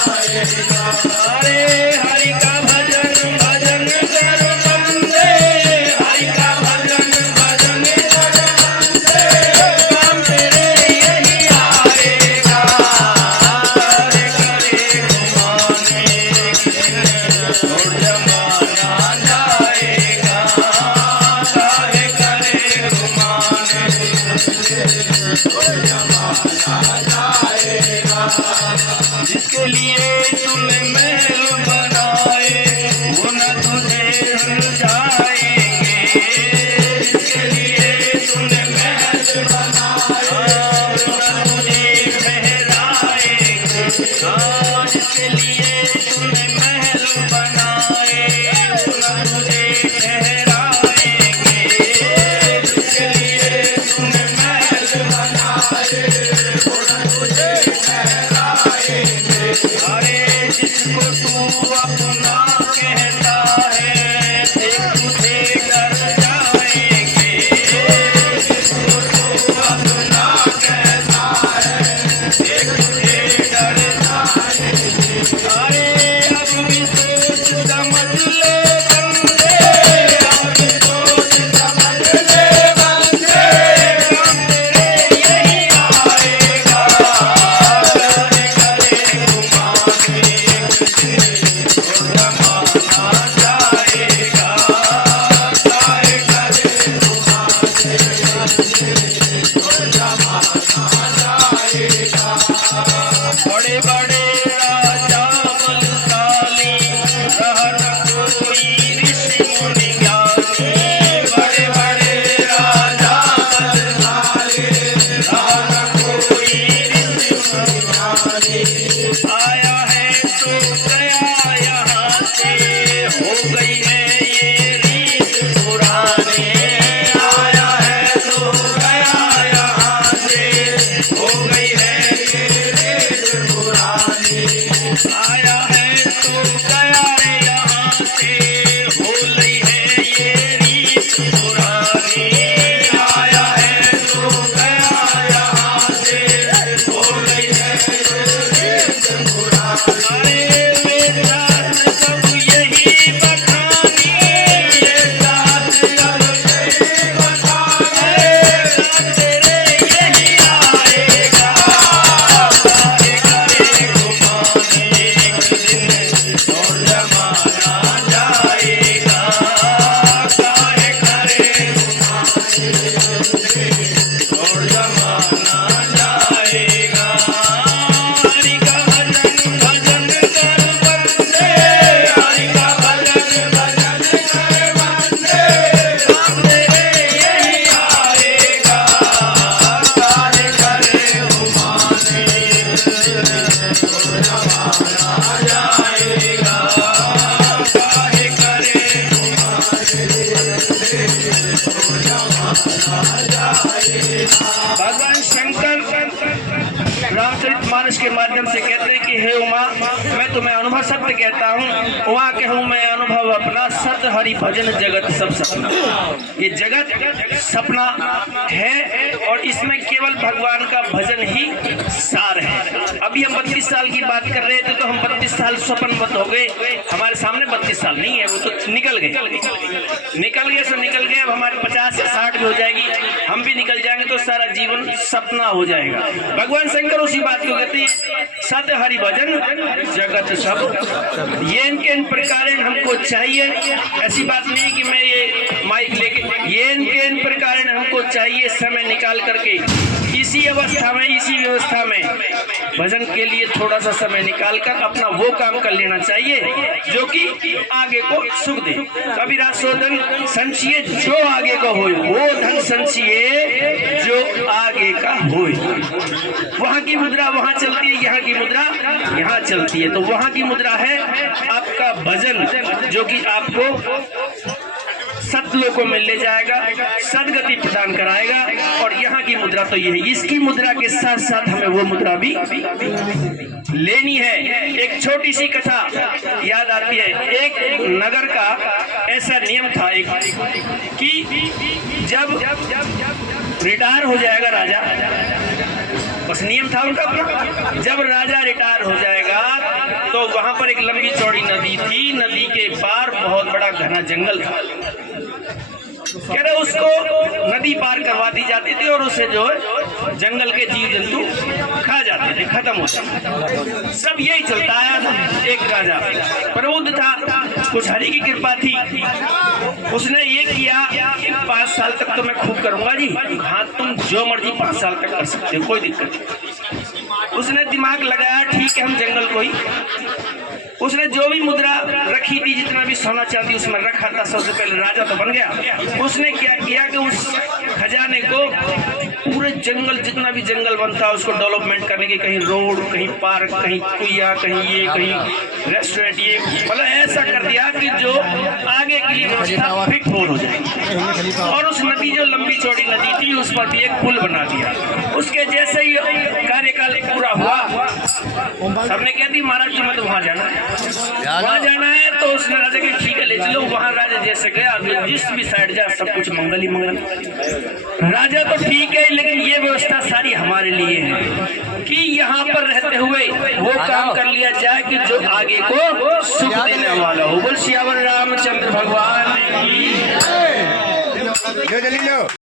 अरे हरि का भजन भजन कर बंदे, हरि का भजन भजन कर बंदे, काम तेरे यही आएगा। हरे करे घुमाने छोड़ जमाना जाएगा, काहे करे घुमाने छोड़ जमाना जाएगा। जिसके लिए तूने महल बनाए वो न तुझे जाएंगे, जिसके लिए तूने महल बनाए वो न तुझे ठहराएंगे। हाँ, जिसके लिए तूने महल बनाए वो न तुझे ठहराएंगे, जिसके लिए तूने महल बनाए वो न तुझे ठहराएंगे। अरे जिसको तू अपना कहता है देख तुझे डर जाएंगे, जिसको तू अपना कहता है देख तुझे डर जाएंगे। अरे अब भी सोच समझ ले बंदे, अब भी सोच समझ ले बंदे, काम तेरे यही आएगा। करे करे घुमाने छोड़ जमाना जाएगा, काहे करे घुमाने छोड़ जमाना जाएगा। बड़े बड़े राजा बलशाली रहत कोई ऋषि मुनि ज्ञानी, बड़े बड़े राजा बलशाली रहत कोई ऋषि मुनि ज्ञानी। आया है तो गया यहाँ से हो गई है ये रीत पुरानी, आया है तो गया यहाँ से हो गई है ये रीत पुरानी, आया है तो गया रे यहाँ से हो गई है ये रीत पुरानी, आया है तो गया यहाँ से हो गई है ये रीत पुरानी। अरे वे जात सब यही बखानी, ये जात सब यही बखानी, काम तेरे यही आएगा। काहे करे घुमाने एक दिन छोड़ जमाना जाएगा, काहे करे घुमाने छोड़ जमाना जाएगा। हरि का भजन भजन कर बंदे, हरि का भजन भजन कर बंदे, काम तेरे यही आएगा। काहे करे घुमाने छोड़ जमाना जाएगा, काहे करे घुमाने छोड़ जमाना जाएगा। भगवान शंकर रामचरितमानस के माध्यम से कहते हैं कि हे उमा, मैं तुम्हें अनुभव सत्य कहता हूँ, उमा कहूँ मैं अनुभव अपना, सत्य हरि भजन जगत सब सपना। ये जगत सपना है और इसमें केवल भगवान का भजन ही सार है। अभी हम 32 साल की बात कर रहे थे तो हम 32 साल स्वप्नवत हो गए, हमारे सामने 32 साल नहीं है, वो तो निकल गए सो निकल गए। अब हमारे 50 या 60 भी हो जाएगी, हम भी निकल जाएंगे तो सारा जीवन सपना हो जाएगा। भगवान शंकर उसी बात को कहते हैं सत्य हरि भजन जगत सब। ये इनके इन प्रकार हमको चाहिए, ऐसी बात नहीं कि मैं ये माइक लेके, ये इनके इन प्रकार हमको चाहिए समय निकाल करके इसी अवस्था में, इसी व्यवस्था में भजन के लिए थोड़ा सा समय निकाल कर अपना वो काम कर लेना चाहिए जो कि आगे को सुख दे। कबीरा सो धन संचिए जो आगे का हो, वो धन संचिए जो आगे का हो। वहाँ की मुद्रा वहाँ चलती है, यहाँ की मुद्रा यहाँ चलती है। तो वहाँ की मुद्रा है आपका भजन, जो कि आपको सतलोकों में ले जाएगा, सदगति प्रदान कराएगा। और यहाँ की मुद्रा तो ये है, इसकी मुद्रा के साथ साथ हमें वो मुद्रा भी लेनी है। एक छोटी सी कथा याद आती है। एक नगर का ऐसा नियम था एक कि जब रिटायर हो जाएगा राजा, बस नियम था उनका अपना। जब राजा रिटायर हो जाएगा तो वहां पर एक लंबी चौड़ी नदी थी, नदी के पार बहुत बड़ा घना जंगल था। कह रहे उसको नदी पार करवा दी जाती थी और उसे जो है जंगल के जीव जंतु खा जाते थे, खत्म हो जाते। सब यही चलता आया था। एक राजा प्रबुद्ध था, कुछ हरि की कृपा थी, उसने ये किया कि 5 साल तक तो मैं खूब करूंगा जी। हाँ, तुम जो मर्जी 5 साल तक कर सकते हो, कोई दिक्कत नहीं। उसने दिमाग लगाया, ठीक है हम जंगल को ही। उसने जो भी मुद्रा रखी थी, जितना भी सोना चांदी उसमें रखा था, सबसे पहले राजा तो बन गया। उसने क्या किया कि उस खजाने को पूरे जंगल, जितना भी जंगल बनता है उसको डेवलपमेंट करने की, कहीं रोड, कहीं पार्क, कहीं कुइया, कहीं ये, कहीं रेस्टोरेंट, ये मतलब ऐसा कर दिया कि जो आगे के लिए व्यवस्था फिट हो जाएगी। और उस नदी, जो लंबी चौड़ी नदी थी, उस पर भी एक पुल बना दिया। उसके जैसे ही कार्यकाल पूरा हुआ, सबने कह दी महाराज तुम्हें तो वहां जाना है, वहां जाना है। तो उसने राजा के ठीक है ले चलो। वहां राजा जैसे गया, जिस भी साइड जा सब कुछ मंगल ही मंगल। राजा तो ठीक है, लेकिन ये व्यवस्था सारी हमारे लिए है कि यहाँ पर रहते हुए वो काम कर लिया जाए कि जो आगे को सुख देने वाला हो। बोल सियावर रामचंद्र भगवान की।